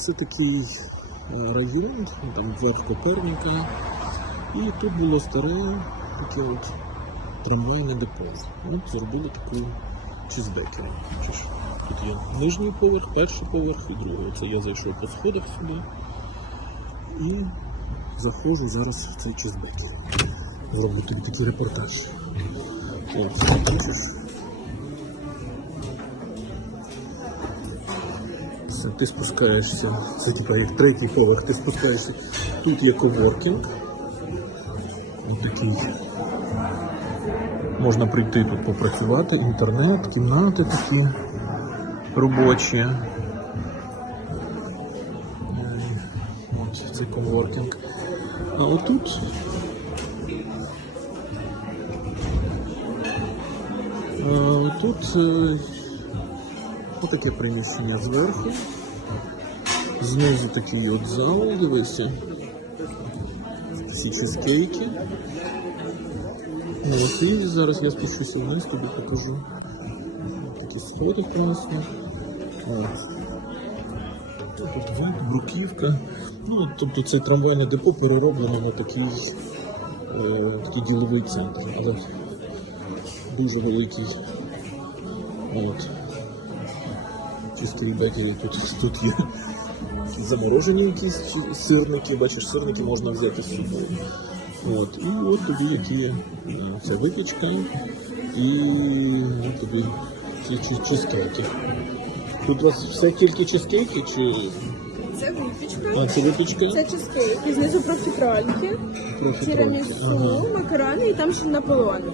Це такий е, район, там вверх Коперніка. І тут було старе таке от трамвайне депо. От зробили таку чизбекер. Бачиш, Тут є нижній поверх, перший поверх і другий. Це я зайшов по сходах сюди. І заходжу зараз в цей чизбекер. Зроблю тобі такий репортаж. От, бачиш? Все, ти спускаєшся. Це типа як третій поверх, ти спускаєшся. Тут є коворкінг. Ось такий. Можна прийти тут попрацювати, інтернет, кімнати такі робочі. Е, От цей коворкінг. А отут. А, тут е, отаке приміщення зверху. Знизу такий от зал, дивися. Ці чизкейки. Ну, от і зараз я спущуся вниз, тобі покажу. Такі сходи класні. Тут вид, бруківка. Ну, тобто це трамвайне депо перероблено на такий, е, такий діловий центр. Але дуже великий. От. Чистий бекері тут, тут є заморожені якісь сирники, бачиш, сирники можна взяти з собою. От. І от тобі які е, ця випічка і ну, тобі ці чи- чизкейки. Тут у вас все тільки чизкейки чи Це випічка. а, це випічка? Це чизкейки, знизу профітрольки, тірамісу, Ага. макарони і там ще Наполеони.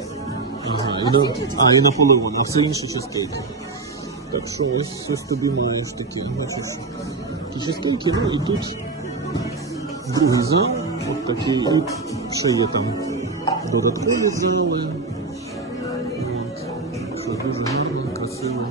Ага, і на, а, і Наполеон, а все інше чизкейки. Так що ось, ось тобі маєш такі, бачиш, ті чизкейки, ну і тут другий зал, от такий, і ще є там додаткові зали. От, що дуже гарно, красиво